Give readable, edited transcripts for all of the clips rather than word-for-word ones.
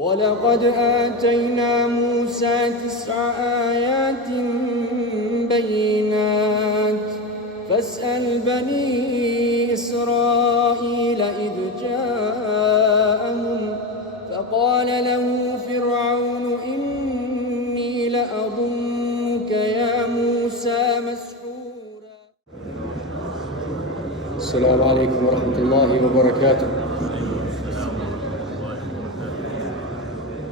ولقد آتينا موسى 9 آيات بينات فاسأل بني إسرائيل إذ جاءهم فقال له فرعون إني لأظنك يا موسى مسحورا. السلام عليكم ورحمة الله وبركاته.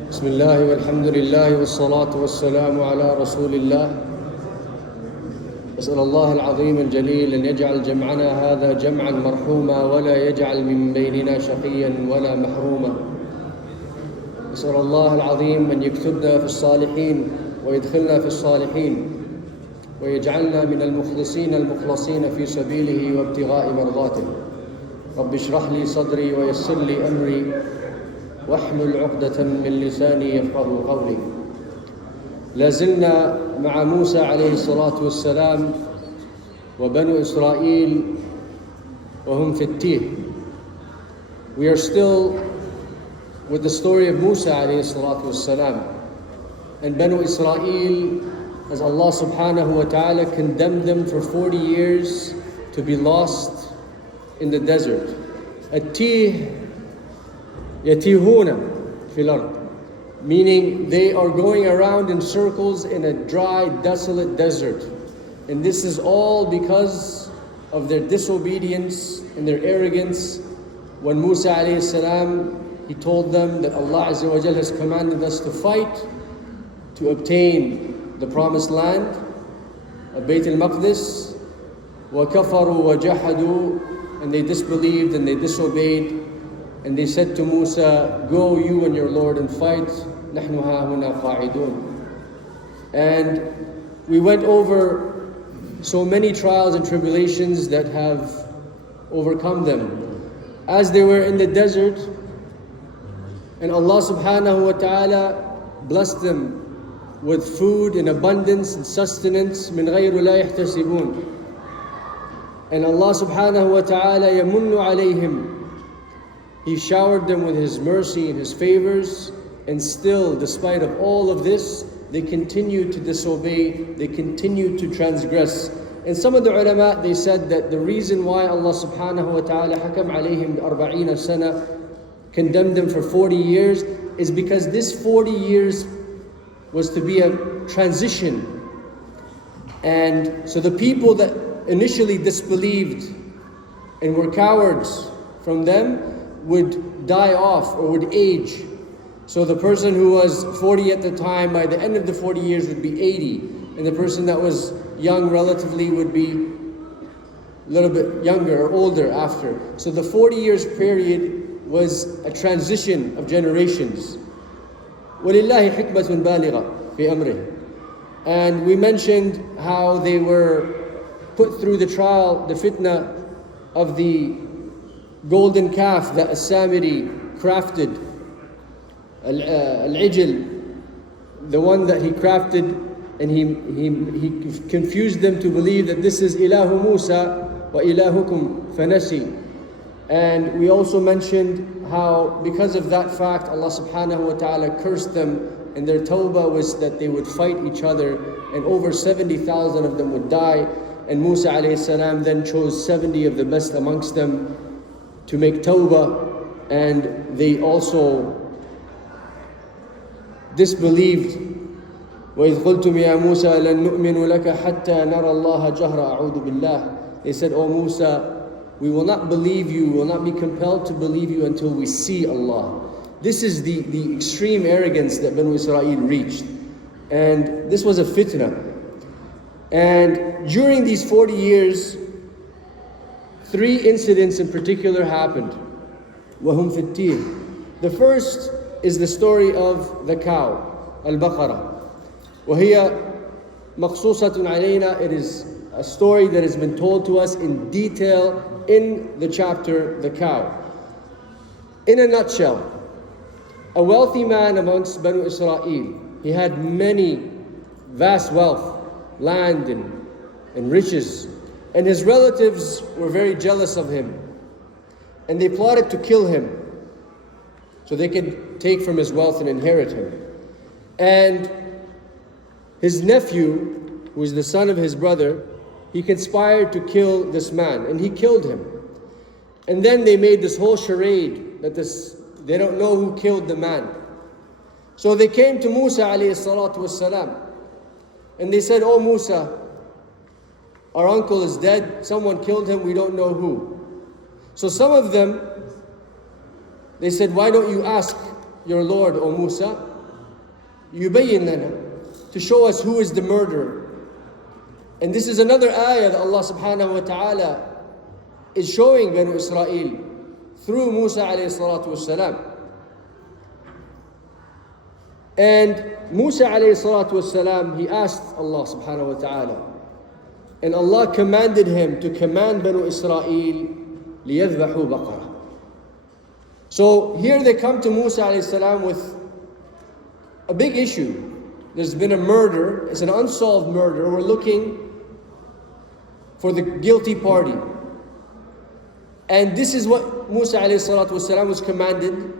بسم الله والحمد لله والصلاة والسلام على رسول الله. أسأل الله العظيم الجليل أن يجعل جمعنا هذا جمعا مرحوما ولا يجعل من بيننا شقيا ولا محروما. أسأل الله العظيم أن يكتبنا في الصالحين ويدخلنا في الصالحين ويجعلنا من المخلصين المخلصين في سبيله وابتغاء مرضاته. رب اشرح لي صدري ويسر لي أمري واحلل عقدة من لساني يفقهوا قولي. لازلنا مع موسى عليه الصلاة والسلام وبنو إسرائيل وهم في التيه. We are still with the story of Musa عليه الصلاة والسلام and Banu Israel, as Allah subhanahu wa ta'ala condemned them for 40 years to be lost in the desert. التيه يتيهون في الأرض, meaning they are going around in circles in a dry, desolate desert. And this is all because of their disobedience and their arrogance. When Musa alayhi salam, he told them that Allah Azza wa Jal has commanded us to fight to obtain the promised land of Bayt al-Maqdis. وَكَفَرُوا وَجَحَدُوا, and they disbelieved and they disobeyed. And they said to Musa, go you and your Lord and fight. نَحْنُ هَاهُنَا قَاعِدُونَ. And we went over so many trials and tribulations that have overcome them as they were in the desert, and Allah subhanahu wa ta'ala blessed them with food in abundance and sustenance. مِنْ غَيْرُ لَا يَحْتَسِبُونَ. And Allah subhanahu wa ta'ala يَمُنُّ عَلَيْهِمْ, He showered them with His mercy and His favors, and still, despite of all of this, they continued to disobey, they continued to transgress. And some of the ulama, they said that the reason why Allah subhanahu wa ta'ala حكم عليهم 40 سنة, condemned them for 40 years, is because this 40 years was to be a transition. And so the people that initially disbelieved and were cowards from them would die off or would age. So the person who was 40 at the time, by the end of the 40 years would be 80. And the person that was young relatively would be a little bit younger or older after. So the 40 years period was a transition of generations. وَلِلَّهِ حِكْمَةٌ بَالِغَةٌ فِي أَمْرِهِ. And we mentioned how they were put through the trial, the fitna of the golden calf that As-Samiri crafted, Al-Ijl, the one that he crafted, and he confused them to believe that this is Ilahu Musa wa ilahukum fanasi. And we also mentioned how because of that fact Allah subhanahu wa ta'ala cursed them, and their tawbah was that they would fight each other, and over 70,000 of them would die. And Musa alayhi salam then chose 70 of the best amongst them to make tawbah, and they also disbelieved. وَإِذْ قُلْتُمْ يَا مُوسَى لَن نُؤْمِنُ لَكَ حَتَّى نَرَى اللَّهَ جَهْرًا أَعُوذُ بِاللَّهِ. They said, O Musa, we will not believe you, we will not be compelled to believe you until we see Allah. This is the extreme arrogance that Banu Israel reached. And this was a fitna. And during these 40 years, 3 incidents in particular happened. وَهُمْ فِي التِّيهِ. The first is the story of the cow, al-baqarah. وَهِيَ مَقْصُوصَةٌ عَلَيْنَا. It is a story that has been told to us in detail in the chapter, the cow. In a nutshell, a wealthy man amongst Banu Israel, he had many vast wealth, land and riches, and his relatives were very jealous of him, and they plotted to kill him. so they could take from his wealth and inherit him. And his nephew, who is the son of his brother, he conspired to kill this man, and he killed him. And then they made this whole charade that they don't know who killed the man. So they came to Musa alayhi salatu wassalam, and they said, "Oh Musa, our uncle is dead, someone killed him, we don't know who." So some of them, they said, "Why don't you ask your Lord, O Musa, yubayyin lana, to show us who is the murderer?" And this is another ayah that Allah subhanahu wa ta'ala is showing Banu Israel through Musa alayhi salatu wassalam. And Musa alayhi salatu wassalam, he asked Allah subhanahu wa ta'ala, and Allah commanded him to command Banu Israel liyadhbahu baqarah. So here they come to Musa alayhi salam with a big issue. There's been a murder, it's an unsolved murder. We're looking for the guilty party. And this is what Musa alayhi salatu wasalam was commanded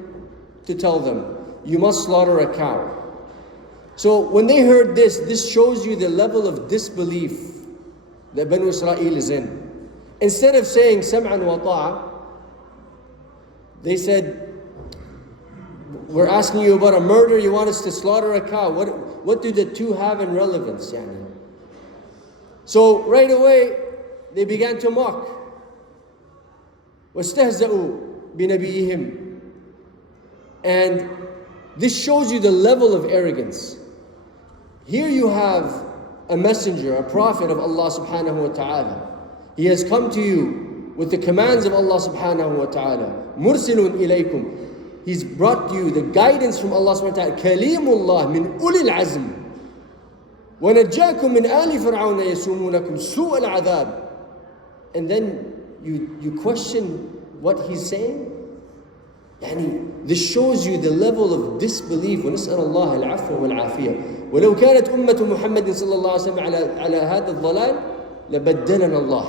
to tell them. You must slaughter a cow. So when they heard this shows you the level of disbelief that Banu Israel is in. Instead of saying sam'an wa ta'a, they said, "We're asking you about a murder, you want us to slaughter a cow. What do the two have in relevance?" Yani? So right away, they began to mock. وَاسْتَهْزَأُوا بِنَبِيِّهِمْ. And this shows you the level of arrogance. Here you have a messenger, a prophet of Allah subhanahu wa ta'ala. He has come to you with the commands of Allah subhanahu wa ta'ala. مُرْسِلٌ إِلَيْكُمْ. He's brought you the guidance from Allah subhanahu wa ta'ala. كَلِيمُ اللَّهِ مِنْ أُولِي الْعَزْمِ وَنَجَّاكُمْ مِنْ آلِ فِرْعَوْنَ يَسُومُونَكُمْ سُوءَ الْعَذَابِ. And then you question what he's saying? يعني this shows you the level of disbelief. ونسأل الله العفو والعافية. ولو كانت أمة محمد صلى الله عليه وسلم على هذا الضلال لبدلنا الله.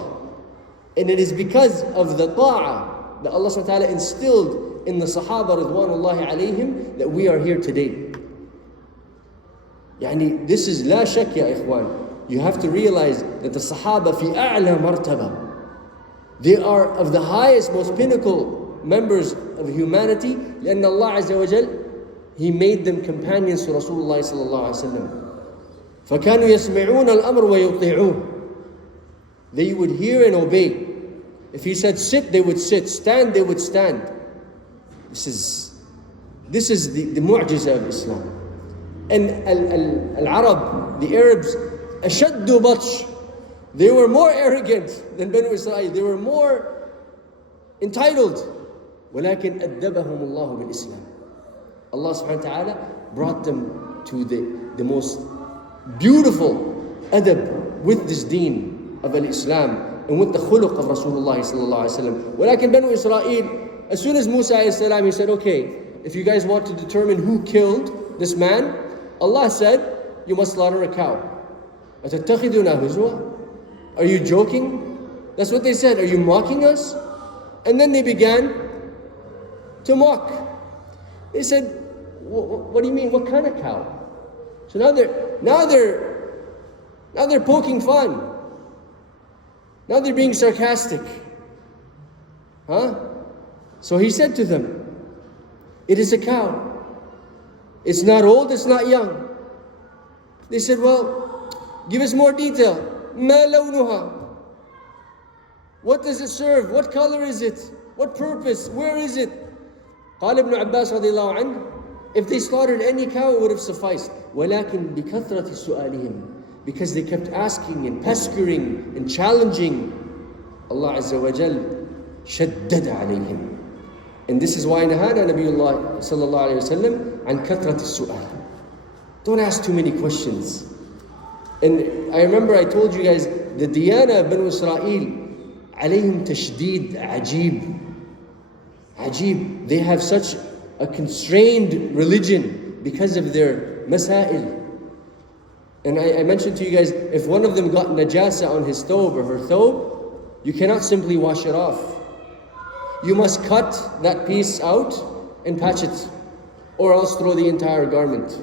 And it is because of the ta'ah that Allah subhanahu wa ta'ala instilled in the Sahaba ridwanullahi alayhim that we are here today. يعني this is لا شك يا إخوان. You have to realize that the Sahaba في أعلى مرتبة. They are of the highest, most pinnacle members of humanity. لأن الله عز وجل, He made them companions to Rasulullah sallallahu alaihi wasallam. فكانوا يسمعون الأمر ويطيعون. They would hear and obey. If he said sit, they would sit. Stand, they would stand. This is the mu'jiza of Islam. And al-Arab, the Arabs, أشد بطش. They were more arrogant than Banu Israel. They were more entitled. ولكن أدبهم الله بالإسلام. Allah subhanahu wa ta'ala brought them to the most beautiful adab with this deen of al-Islam and with the khuluq of Rasulullah sallallahu alayhi wa sallam. ولكن Banu Israel, as soon as Musa alayhi salam, he said, okay, if you guys want to determine who killed this man, Allah said, you must slaughter a cow. أَتَتَّخِذُنَا هُزُوًا? Are you joking? That's what they said. Are you mocking us? And then they began to mock. They said, what do you mean? What kind of cow? So now they're poking fun. Now they're being sarcastic. So he said to them, it is a cow. It's not old, it's not young. They said, well, give us more detail. ما لونها? What does it serve? What color is it? What purpose? Where is it? قال ابن عباس رضي الله عنه, if they slaughtered any cow, it would have sufficed. ولكن بكثرة سؤالهم, because they kept asking and pestering and challenging, Allah Azza wa Jal شدد عليهم. And this is why نهانا نبي الله صلى الله عليه وسلم عن كثرة السؤال. Don't ask too many questions. And I remember I told you guys, the Diyana of Banu Israel, عليهم تشديد عجيب. عجيب. They have such a constrained religion because of their masail. And I mentioned to you guys, if one of them got najasa on his stove or her thobe, you cannot simply wash it off. You must cut that piece out and patch it. or else throw the entire garment.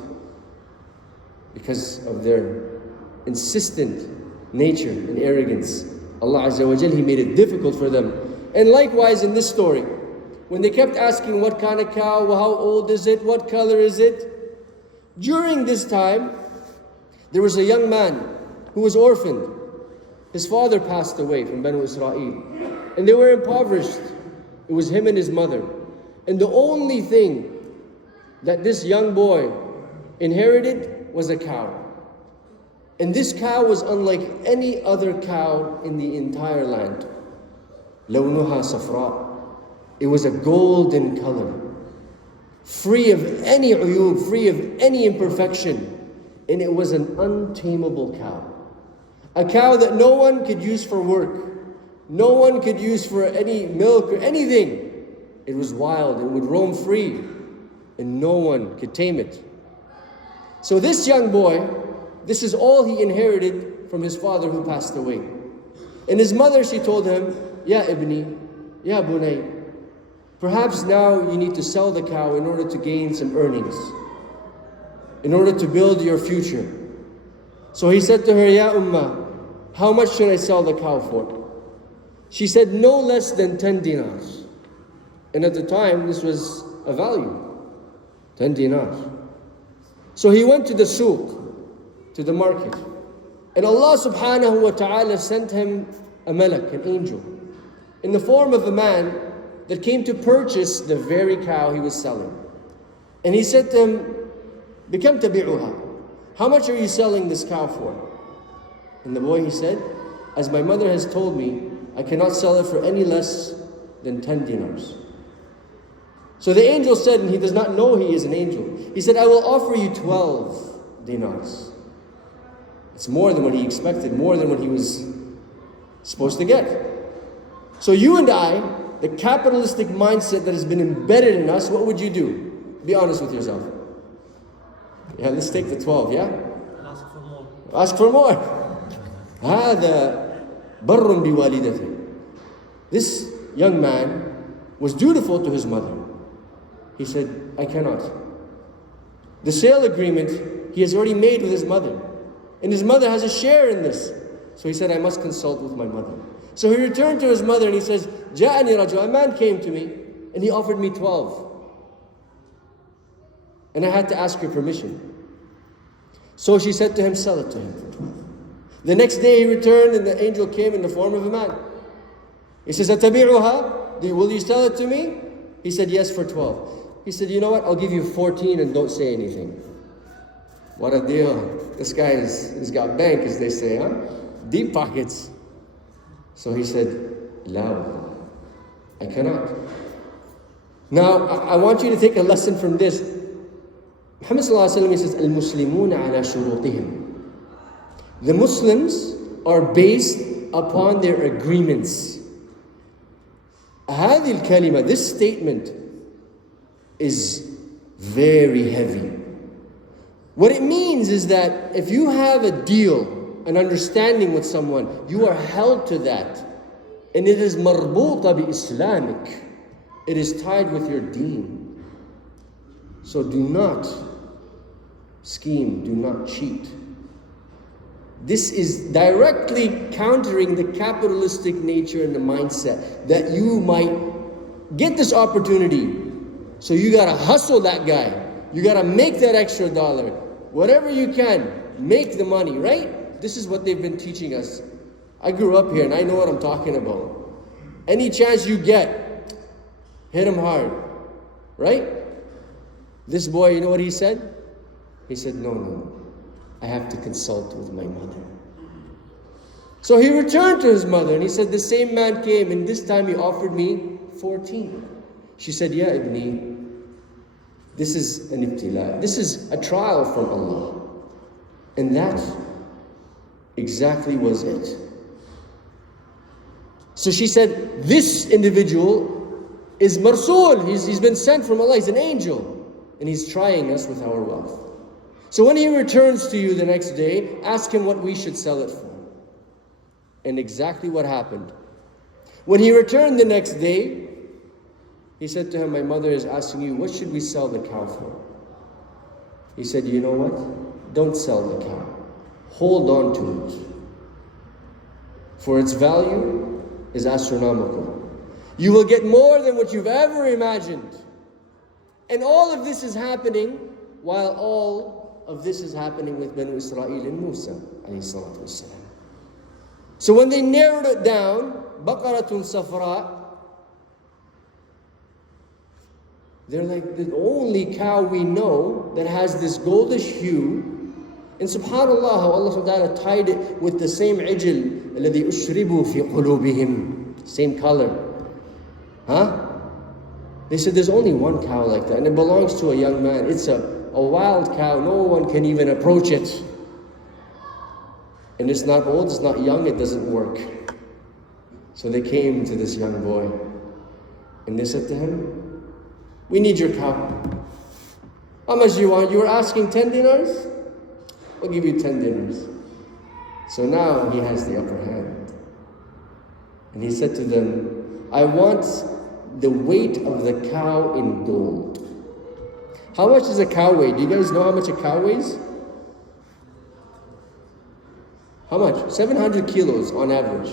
Because of their insistent nature and arrogance, Allah Azza wa Jal, He made it difficult for them. And likewise in this story, when they kept asking what kind of cow, how old is it, what color is it? During this time, there was a young man who was orphaned. His father passed away from Banu Israel, and they were impoverished. It was him and his mother. And the only thing that this young boy inherited was a cow. And this cow was unlike any other cow in the entire land. لَوْنُهَا صَفْرَاء. It was a golden color, free of any uyub, free of any imperfection. And it was an untamable cow. A cow that no one could use for work. No one could use for any milk or anything. It was wild, it would roam free, and no one could tame it. So this young boy, this is all he inherited from his father who passed away. And his mother, she told him, Ya ibni, ya bunay, perhaps now you need to sell the cow in order to gain some earnings, in order to build your future. So he said to her, Ya ummah, how much should I sell the cow for? She said, no less than 10 dinars. And at the time, this was a value, 10 dinars. So he went to the souk, to the market. And Allah subhanahu wa ta'ala sent him a malak, an angel, in the form of a man that came to purchase the very cow he was selling. And he said to him, Bikam tabi'uha? How much are you selling this cow for? And the boy, he said, as my mother has told me, I cannot sell it for any less than 10 dinars. So the angel said, and he does not know he is an angel, he said, I will offer you 12 dinars. It's more than what he expected, more than what he was supposed to get. So you and I, the capitalistic mindset that has been embedded in us, what would you do? Be honest with yourself. Yeah, let's take the 12, yeah? Ask for more. Ask for more. هذا بر بوالدته. This young man was dutiful to his mother. He said, I cannot. The sale agreement he has already made with his mother. And his mother has a share in this. So he said, I must consult with my mother. So he returned to his mother and he says, Ja'ani rajul, a man came to me and he offered me 12. And I had to ask her permission. So she said to him, sell it to him for 12. The next day he returned and the angel came in the form of a man. He says, Atabi'uha? Will you sell it to me? He said, yes, for 12. He said, you know what? I'll give you 14 and don't say anything. What a deal. This guy he's got bank, as they say, huh? Deep pockets. So he said, La, I cannot. Now, I want you to take a lesson from this. Muhammad sallallahu alaihi wasallam, he says, Al-Muslimuna ala shurutihim. The Muslims are based upon their agreements. هذه الكلمة, this statement is very heavy. What it means is that if you have a deal, an understanding with someone, you are held to that. And it is marbuta bi Islamic. It is tied with your deen. So do not scheme, do not cheat. This is directly countering the capitalistic nature and the mindset that you might get this opportunity. So you gotta hustle that guy. You gotta make that extra dollar. Whatever you can, make the money, right? This is what they've been teaching us. I grew up here and I know what I'm talking about. Any chance you get, hit him hard, right? This boy, you know what he said? He said, no. I have to consult with my mother. So he returned to his mother and he said, the same man came and this time he offered me 14. She said, Ya ibni, this is an ibtila. This is a trial from Allah. And that exactly was it. So she said, this individual is marsul. He's been sent from Allah. He's an angel. And he's trying us with our wealth. So when he returns to you the next day, ask him what we should sell it for. And exactly what happened. When he returned the next day, he said to him, my mother is asking you, what should we sell the cow for? He said, you know what? Don't sell the cow. Hold on to it. For its value is astronomical. You will get more than what you've ever imagined. And all of this is happening while all of this is happening with Banu Israel and Musa alayhi salatu wassalam. So when they narrowed it down, Baqaratun Safra, they're like, the only cow we know that has this goldish hue. And subhanAllah, how Allah subhanahu wa ta'ala tied it with the same ijl, الَّذِي أُشْرِبُوا فِي قُلُوبِهِمْ, same color. Huh? They said there's only one cow like that, and it belongs to a young man. It's a wild cow. No one can even approach it. And it's not old, it's not young, it doesn't work. So they came to this young boy, and they said to him, we need your cow. How much do you want? You were asking 10 dinars? We'll give you 10 dinars. So now he has the upper hand. And he said to them, I want the weight of the cow in gold. How much does a cow weigh? Do you guys know how much a cow weighs? How much? 700 kilos on average.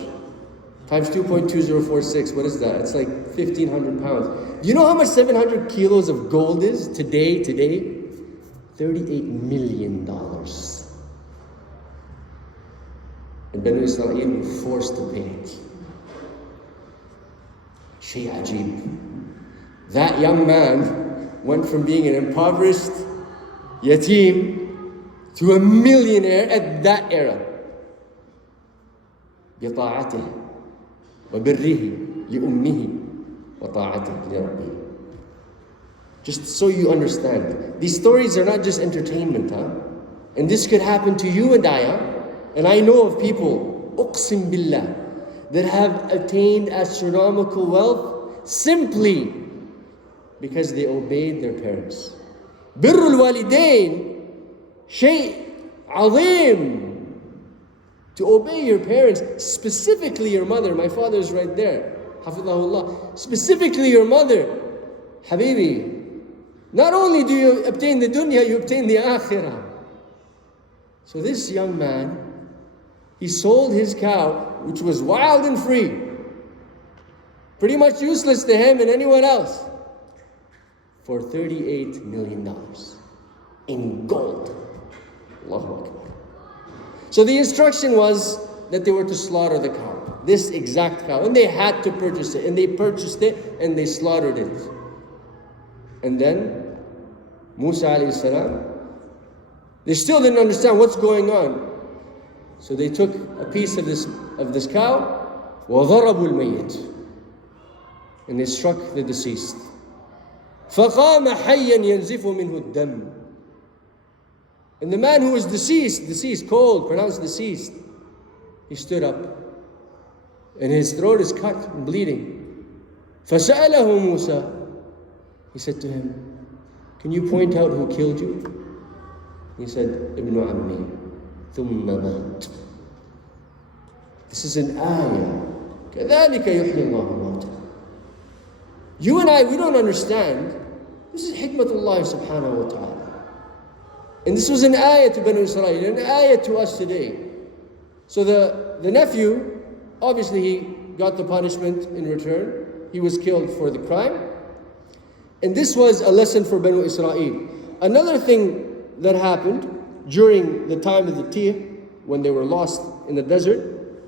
Times 2.2046, what is that? It's like 1,500 pounds. Do you know how much 700 kilos of gold is today? $38 million. And Banu Israel were forced to pay it. Shay Ajib. That young man went from being an impoverished yatim to a millionaire at that era. بطاعته وبره لأمه وطاعته لربه. Just so you understand, these stories are not just entertainment, huh? And this could happen to you and I, huh? And I know of people, أقسم بالله, that have attained astronomical wealth simply because they obeyed their parents. بر الوالدين شيء عظيم. To obey your parents, specifically your mother. My father is right there. Hafidhahullah. Specifically your mother. Habibi. Not only do you obtain the dunya, you obtain the akhirah. So this young man, he sold his cow, which was wild and free, pretty much useless to him and anyone else, for $38 million in gold. Allahu Akbar. So the instruction was that they were to slaughter the cow, this exact cow, and they had to purchase it, and they purchased it, and they slaughtered it. And then Musa alayhi salam, they still didn't understand what's going on. So they took a piece of this cow, وَضَرَبُوا الْمَيِّتِ, and they struck the deceased. فَقَامَ حَيًّا يَنْزِفُ مِنْهُ الدَّمُ. And the man who was deceased, cold, pronounced deceased, he stood up, and his throat is cut and bleeding. فَسَأَلَهُ مُوسَى. He said to him, can you point out who killed you? He said, Ibn Ammi, ثُمَّ مَاتْ. This is an ayah. كَذَلِكَ يُحْيِي اللَّهُ مَوْتًا. You and I, we don't understand. This is hikmatullah subhanahu wa ta'ala. And this was an ayah to Banu Israel, an ayah to us today. So the nephew, obviously he got the punishment in return. He was killed for the crime. And this was a lesson for Banu Israel. Another thing that happened during the time of the Tih, when they were lost in the desert,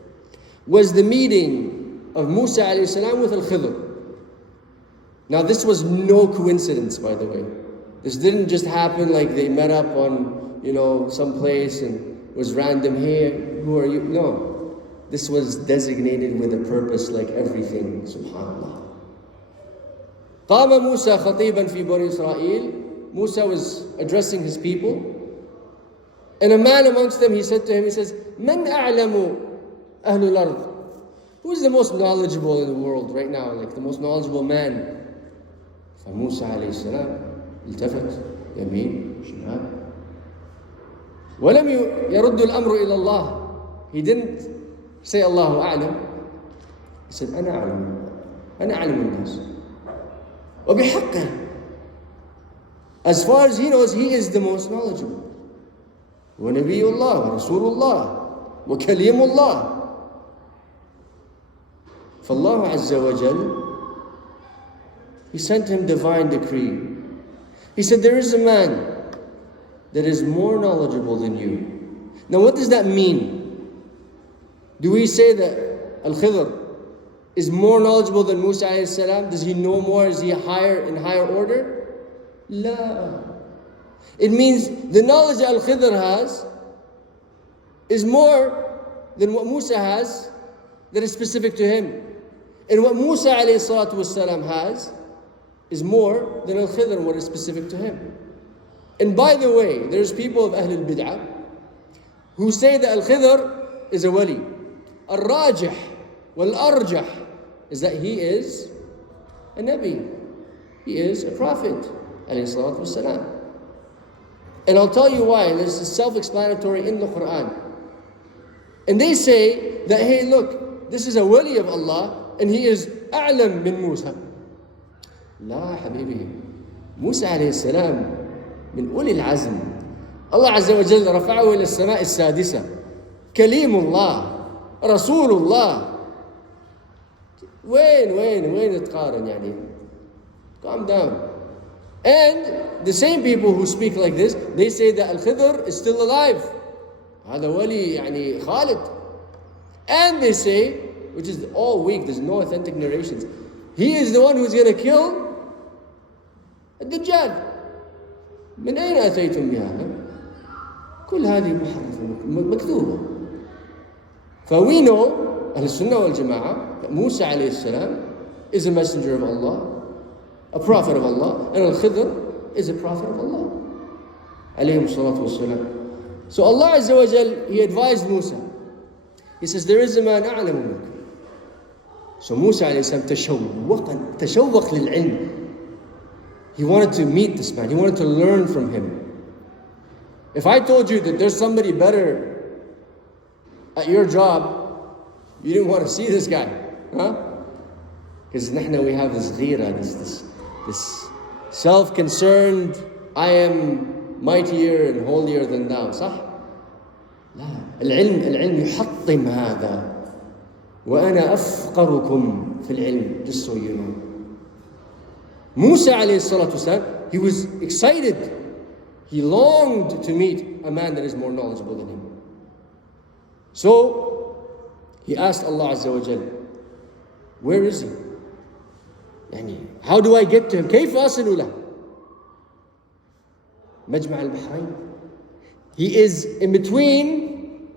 was the meeting of Musa alayhi salam with Al-Khidr. Now this was no coincidence, by the way. This didn't just happen like they met up on, some place and was random. Hey, who are you? No. This was designated with a purpose, like everything, subhanAllah. قام موسى خطيبا في بني إسرائيل. Musa was addressing his people. And a man amongst them, he said to him, he says, من أعلم أهل الأرض? Who is the most knowledgeable in the world right now? Like the most knowledgeable man? فموسى عليه السلام التفت يمين شمال ولم يرد الأمر إلى الله. He didn't say Allahu A'lam. He said أنا أعلم الناس وبحقه As far as he knows, he is the most knowledgeable. وَنَبِيُّ اللَّهِ وَرَسُولُ اللَّهِ وَكَلِيمُ اللَّهِ. فالله عز وجل, He sent him divine decree. He said, there is a man that is more knowledgeable than you. Now what does that mean? Do we say that Al-Khidr is more knowledgeable than Musa alayhi salam? Does he know more? Is he in higher order? La. It means the knowledge that Al-Khidr has is more than what Musa has that is specific to him. And what Musa alayhi salatu wasalam has is more than Al-Khidr and what is specific to him. And by the way, there's people of Ahlul Bid'ah who say that Al-Khidr is a wali. Al-Rajih wal-Arjah is that he is a Nabi. He is a Prophet alayhi salatu wasalam. And I'll tell you why. This is self-explanatory in the Quran. And they say that, hey, look, this is a wali of Allah and he is a'lam min Musa. La, habibi. Musa alayhi salam min uli al-azm. Allah azza wa jalla rafa'ahu ila as-sama'i as-sadisa. Kalimullah. Rasulullah. وين تقارن يعني? Calm down. And the same people who speak like this, they say that Al-Khidr is still alive. هذا ولي يعني خالد. And they say, which is all weak, there's no authentic narrations, he is the one who's going to kill الدجال. من أين أتيتم بهذا؟ كل هذه محرفة مكتوبة. فwe know, أهل السنة والجماعة, that Musa alayhi salam is a messenger of Allah, a prophet of Allah, and Al-Khidr is a prophet of Allah. Alayhim salatu wassalam. So Allah Azza wa Jal, He advised Musa. He says, there is a man أعلم منك. So Musa alayhi salam تشوق للعلم. He wanted to meet this man. He wanted to learn from him. If I told you that there's somebody better at your job, you didn't want to see this guy, huh? Because we have this ghira, this self-concerned, I am mightier and holier than thou, صح? لا, العلم يحطم هذا وأنا أفقركم في العلم, just so you know. Musa alayhi salatu wasalam, he was excited. He longed to meet a man that is more knowledgeable than him. So he asked Allah Azza wa Jal, where is he? How do I get to him? كيف أصل له? مجمع البحرين. He is in between.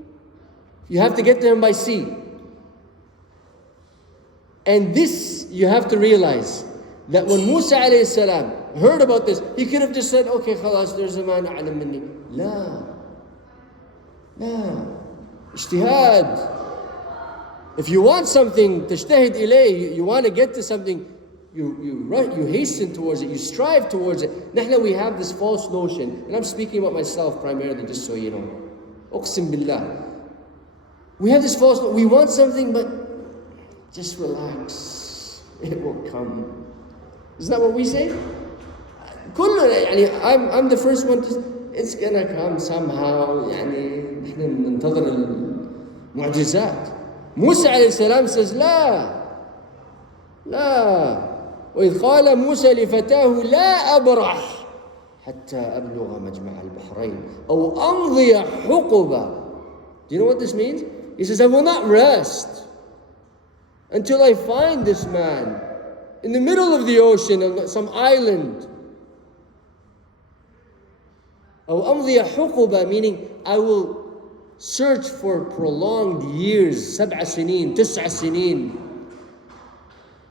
You have to get to him by sea. And this, you have to realize that when Musa alayhi salam heard about this, he could have just said, okay, khalas, there's a man a'lam minni. La. Ijtihad. If you want something, تجتهد إليه, you want to get to something, you hasten towards it, you strive towards it. Nahna, we have this false notion, and I'm speaking about myself primarily, just so you know. Uqsim billah. We have this false notion, we want something, but just relax. It will come. Isn't that what we say? I'm the first one to, it's gonna come somehow. نحن ننتظر المعجزات. Musa alayhi salam says, لا. وإذ قال موسى لفتاه لا أبرح حتى أبلغ مجمع البحرين أو أمضي حقبة. Do you know what this means? He says, I will not rest until I find this man in the middle of the ocean, on some island. أو أمضي حقبة, meaning I will search for prolonged years, 7 سنين, 9 سنين.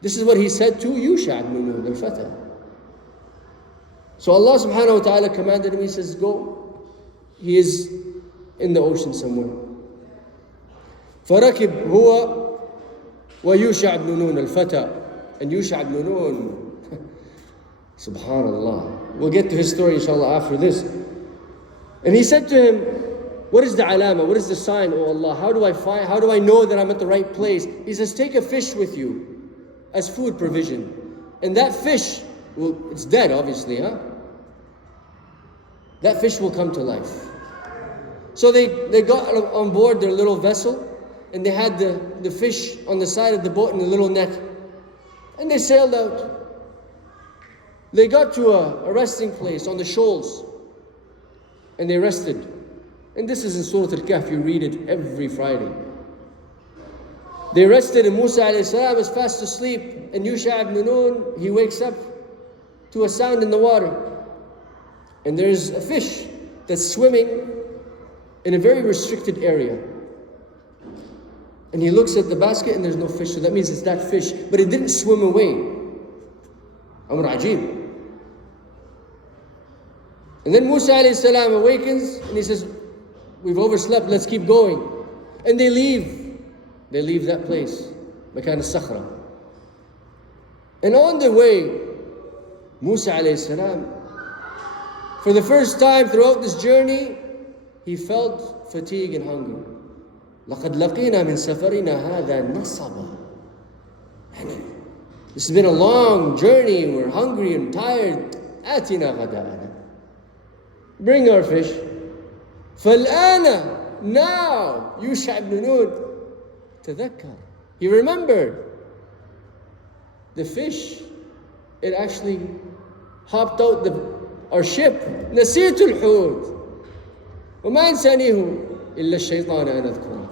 This is what he said to Yusha ibn Nun al-Fata. So Allah subhanahu wa ta'ala commanded him, he says, go. He is in the ocean somewhere. فركب هو ويوشع ibn Nun al-Fata. And Yusha ibn Nun, subhanallah. We'll get to his story inshallah after this. And he said to him, what is the alama? What is the sign, O Allah? How do I know that I'm at the right place? He says, take a fish with you as food provision. And that fish, well, it's dead obviously, huh? that fish will come to life. So they got on board their little vessel, and they had the fish on the side of the boat in a little net. And they sailed out. They got to a resting place on the shoals, and they rested. And this is in Surah Al-Kahf, you read it every Friday. They rested, and Musa alayhi salam is fast asleep, and Yusha ibn Nun, he wakes up to a sound in the water. And there's a fish that's swimming in a very restricted area. And he looks at the basket and there's no fish, so that means it's that fish. But it didn't swim away. Amr Ajib. And then Musa alayhi salam awakens and he says, we've overslept, let's keep going. And they leave. They leave that place, Makan al-Sakhra. And on the way, Musa alayhi salam, for the first time throughout this journey, he felt fatigue and hunger. لَقَدْ لَقِينَا مِنْ سَفَرِنَا هَذَا نَصَبًا. This has been a long journey and we're hungry and tired. آتِنَا غَدَاءَنَا. Bring our fish. فَالْآنَ. Now, Yusha ibn Nun تذكر. He remembered. The fish, it actually hopped out our ship. نسيت الحوت. وما ينسانيه إلا الشيطان أن أذكره.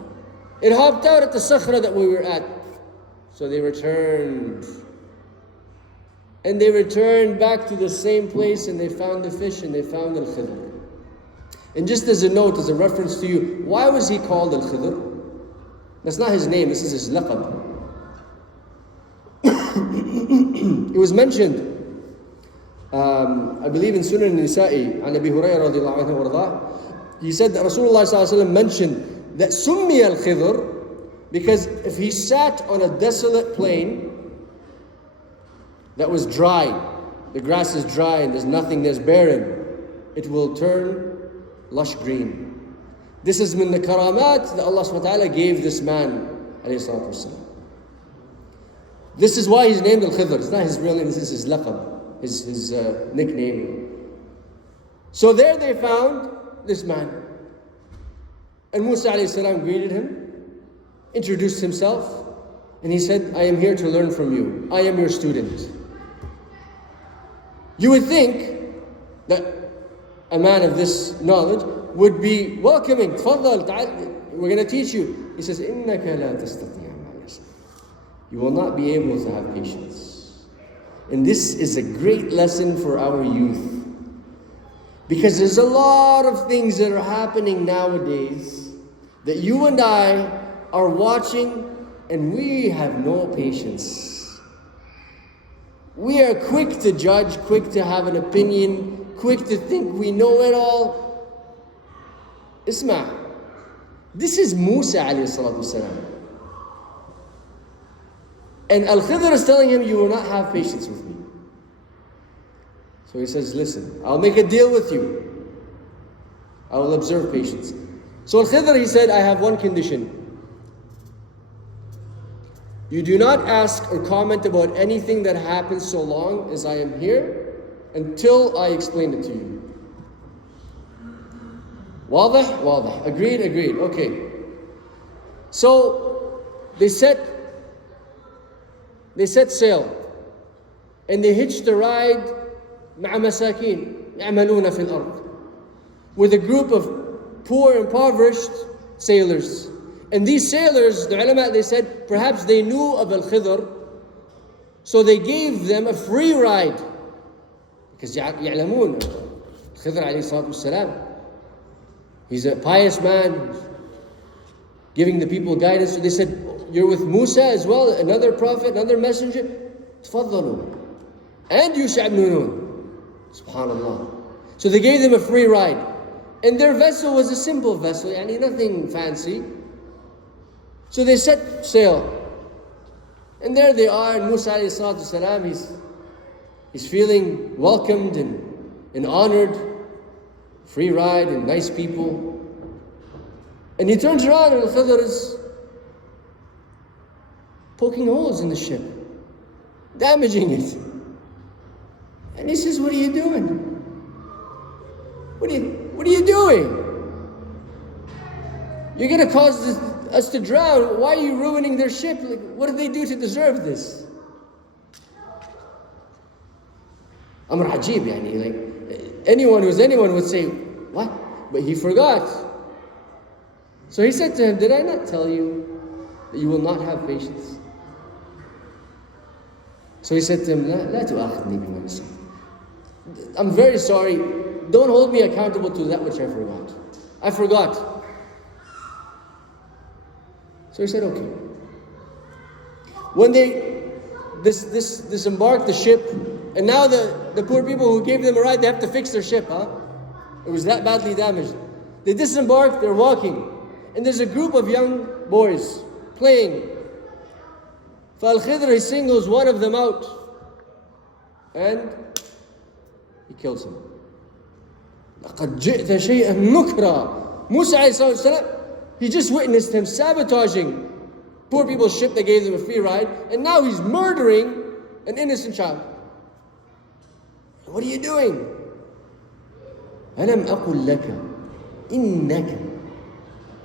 It hopped out at the sakhra that we were at. So they returned. And they returned back to the same place and they found the fish and they found Al-Khidr. And just as a note, as a reference to you, why was he called Al-Khidr? That's not his name, this is his laqab. It was mentioned, I believe in Sunan Nisa'i, عن أبي هريرة رضي الله عنه وارضاه. He said that Rasulullah ﷺ mentioned that Summi al-Khidr, because if he sat on a desolate plain that was dry, the grass is dry and there's nothing, there's barren, it will turn lush green. This is min the karamat that Allah subhanahu wa ta'ala gave this man, alayhi salatu wasalam. This is why he's named Al-Khidr. It's not his real name, this is his laqab, his nickname. So there they found this man. And Musa alayhi salam greeted him, introduced himself, and he said, I am here to learn from you. I am your student. You would think that a man of this knowledge would be welcoming. Tfaddal, we're going to teach you. He says, إِنَّكَ لَا تَسْتَطِيعَ مَا يَسْرِ. You will not be able to have patience. And this is a great lesson for our youth. Because there's a lot of things that are happening nowadays that you and I are watching and we have no patience. We are quick to judge, quick to have an opinion, quick to think we know it all. Isma', this is Musa alayhi salatu wasalam. And Al-Khidr is telling him, you will not have patience with me. So he says, listen, I'll make a deal with you. I will observe patience. So Al-Khidr, he said, I have one condition. You do not ask or comment about anything that happens so long as I am here until I explain it to you. واضح? واضح. Agreed? Agreed. Okay. So they set sail and they hitched a ride مع مساكين يعملون في الأرض with a group of poor, impoverished sailors. And these sailors, the ulama, they said, perhaps they knew of Al-Khidr, so they gave them a free ride. Because يعلمون Al-Khidr alayhi salatu wasalam, he's a pious man, giving the people guidance. So they said, you're with Musa as well, another prophet, another messenger. تفضلوا. And Yusha ibn Nun. Subhanallah. So they gave them a free ride. And their vessel was a simple vessel, yani nothing fancy. So they set sail. And there they are, and Musa alayhi salatu wasalam, he's feeling welcomed and honored. Free ride and nice people. And he turns around and Al-Khidr is poking holes in the ship, damaging it. And he says, what are you doing? What what are you doing? You're going to cause us to drown. Why are you ruining their ship? Like, what did they do to deserve this? Amr ajib, yani, like anyone would say, what? But he forgot. So he said to him, did I not tell you that you will not have patience? So he said to him, لا تؤاخذني بما نسيت. I'm very sorry. Don't hold me accountable to that which I forgot. I forgot. So he said, okay. When they disembarked the ship, and now the poor people who gave them a ride, they have to fix their ship, It was that badly damaged. They disembarked, they're walking, and there's a group of young boys playing. Al-Khidr, he singles one of them out, and he kills him. لَقَدْ جِئْتَ شَيْئًا نُكْرًا. Musa alayhi salam, he just witnessed him sabotaging poor people's ship that gave them a free ride, and now he's murdering an innocent child. What are you doing? أَلَمْ أَقُلْ لَكَ إِنَّكَ.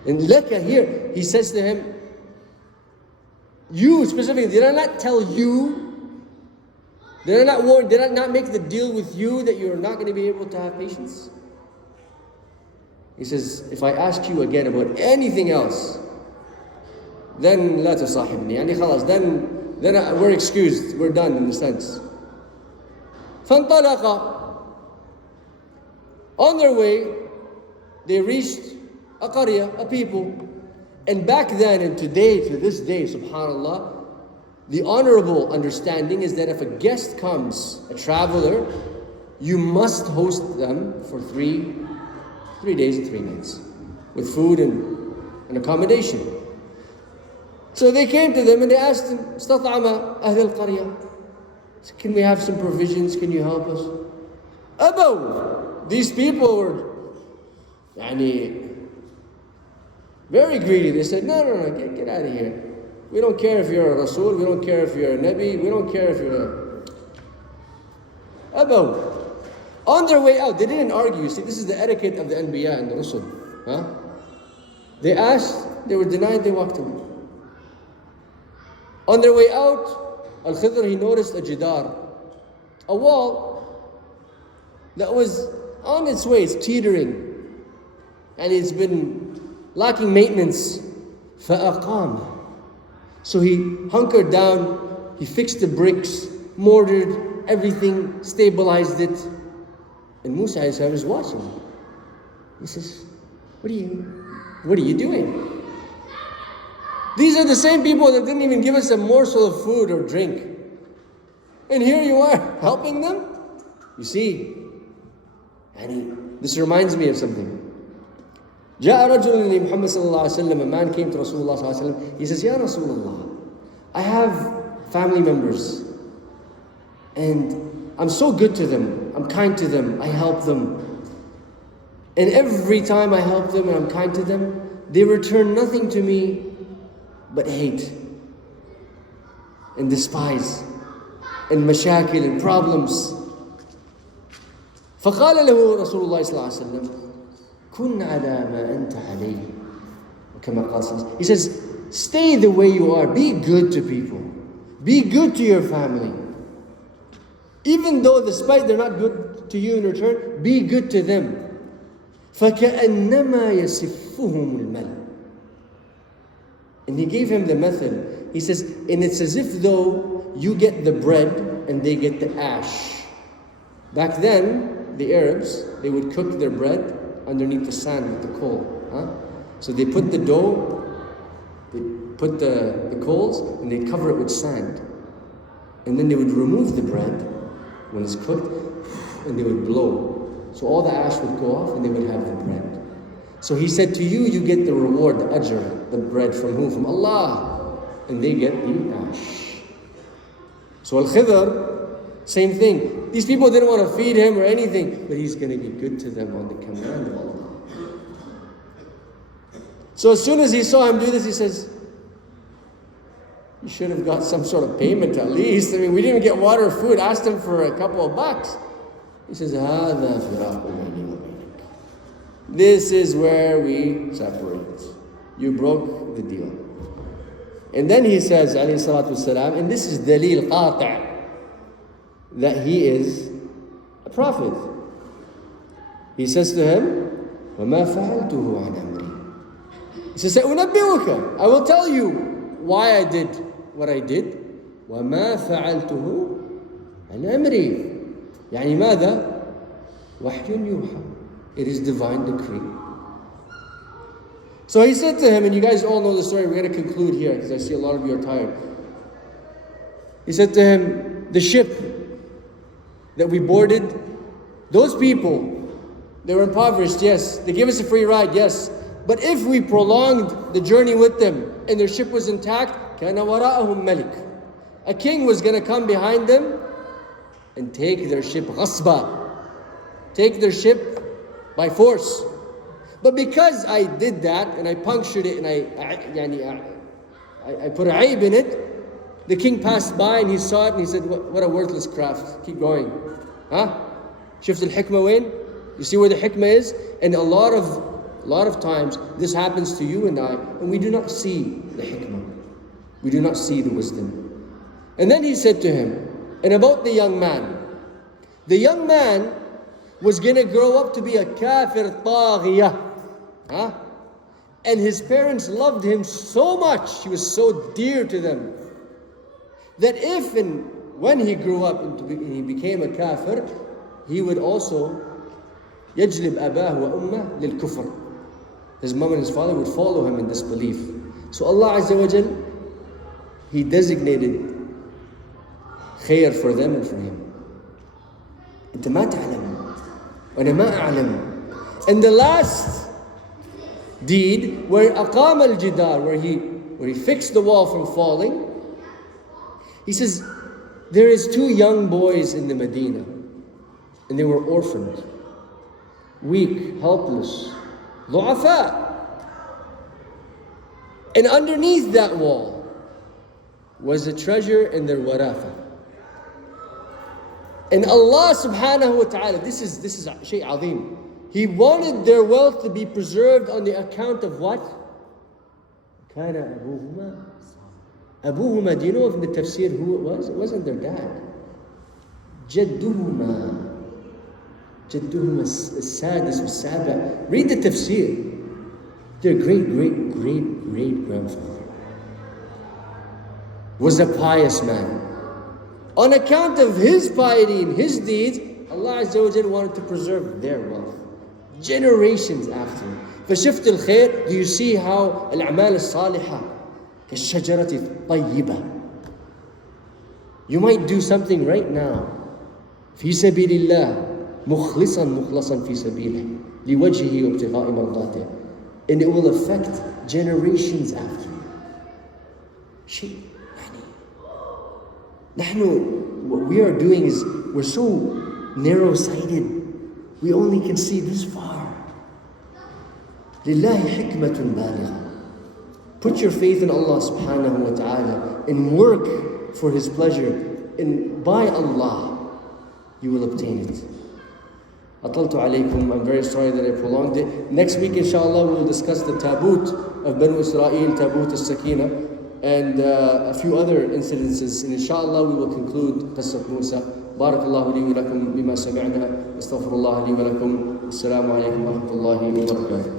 And laka here, he says to him, you specifically, did I not tell you? Did I not warn, did I not make the deal with you that you're not going to be able to have patience? He says, if I ask you again about anything else, then لا تصاحبني. يعني خلاص, then we're excused, we're done in a sense. فانطلق. On their way, they reached a qarya, a people. And back then and today, to this day, subhanAllah, the honorable understanding is that if a guest comes, a traveler, you must host them for three days and 3 nights, with food and accommodation. So they came to them and they asked them, استطعم أهل القرية. Can we have some provisions? Can you help us? أبوا. These people were very greedy. They said, no, get out of here. We don't care if you're a Rasul, we don't care if you're a Nabi, we don't care if you're a... Abaw. On their way out, they didn't argue. See, this is the etiquette of the Anbiya and the Rasul. They asked, they were denied, they walked away. On their way out, Al-Khidr, he noticed a jidar, a wall that was on its way, it's teetering, and it's been lacking maintenance. فَأَقَامَ. So he hunkered down, he fixed the bricks, mortared everything, stabilized it. And Musa was watching. He says, what are you doing? These are the same people that didn't even give us a morsel of food or drink. And here you are, helping them? You see, this reminds me of something. جاء رجل لمحمد صلى الله عليه وسلم. A man came to Rasulullah صلى الله عليه وسلم. He says, Ya Rasulullah, I have family members and I'm so good to them. I'm kind to them. I help them. And every time I help them and I'm kind to them, they return nothing to me but hate and despise and mashakil and problems. فقال له رسول الله صلى الله عليه وسلم كن على ما أنت عليه كما قال. He says, stay the way you are. Be good to people. Be good to your family. Even though despite they're not good to you in return, be good to them. فَكَأَنَّمَا يَسِفُّهُمُ الْمَلْ. And he gave him the method. He says, and it's as if though you get the bread and they get the ash. Back then, the Arabs, they would cook their bread underneath the sand with the coal. So they put the dough, they put the coals, and they cover it with sand. And then they would remove the bread when it's cooked, and they would blow. So all the ash would go off and they would have the bread. So he said, to you, you get the reward, the ajr, the bread from whom? From Allah. And they get the ash. So Al-Khidr, same thing. These people didn't want to feed him or anything, but he's going to be good to them on the command of Allah. So as soon as he saw him do this, he says, you should have got some sort of payment at least. I mean, we didn't even get water or food. Asked him for a couple of bucks. He says, هَذَا فِرَاقُ بَيْنِي وَبَيْنِكَ. this is where we separate. You broke the deal. And then he says, alayhi salatu wasalam, and this is dalil qati' that he is a prophet. He says to him, وَمَا فَعَلْتُهُ عَنْ أَمْرِي. He says, سَأُنَبِّئُكَ, I will tell you why I did what I did. وَمَا فَعَلْتُهُ عَنْ أَمْرِي. يعني ماذا؟ وَحْيٌ يُوحَى. It is divine decree. So he said to him, and you guys all know the story, we're going to conclude here because I see a lot of you are tired. He said to him, the ship that we boarded, those people, they were impoverished, yes. They gave us a free ride, yes. But if we prolonged the journey with them and their ship was intact, كَانَ وَرَاءَهُمْ مَلِكٌ. A king was going to come behind them and take their ship غصبا. Take their ship by force. But because I did that and I punctured it and I put a aib in it, the king passed by and he saw it and he said, what a worthless craft. Keep going. Huh? Shift al-hikmah wain? You see where the hikmah is? And a lot of times this happens to you and I, and we do not see the hikmah. We do not see the wisdom. And then he said to him, and about the young man. The young man was going to grow up to be a kafir taghiyah. Huh? And his parents loved him so much, he was so dear to them, that if and when he grew up and he became a kafir, he would also يجلب أباه وأمه للكفر. His mom and his father would follow him in disbelief. So Allah Azza wa Jal, He designated خير for them and for him. أنت ما تعلم وأنا ما أعلم. And the last deed where أقام الجدار, where he fixed the wall from falling, he says there is two young boys in the Medina and they were orphaned, weak, helpless, ضعفاء. And underneath that wall was a treasure in their warafa. And Allah subhanahu wa ta'ala, this is shay azim. He wanted their wealth to be preserved on the account of what? كان أبوهما. أبوهما, do you know from the tafsir who it was? It wasn't their dad. جدهما. جدهما السادس والسابع. Read the tafsir. Their great grandfather was a pious man. On account of his piety and his deeds, Allah Azza wa Jalla wanted to preserve their wealth. Generations after. فشفت الخير, do you see how الأعمال الصالحة كالشجرة الطيبة. You might do something right now. في سبيل الله مخلصا في سبيله لوجهه وابتغاء مرضاته. And it will affect generations after. What we are doing is we're so narrow-sighted. We only can see this far. لله حكمة بالغة. Put your faith in Allah subhanahu wa ta'ala and work for His pleasure. And by Allah, you will obtain it. أطلت عليكم. I'm very sorry that I prolonged it. Next week, inshallah, we'll discuss the tabut of Banu Israel, tabut al-Sakina, and a few other incidences. And inshallah, we will conclude قصة Musa. بارك الله لي ولكم بما سمعنا. استغفر الله لي ولكم. السلام عليكم ورحمة الله وبركاته.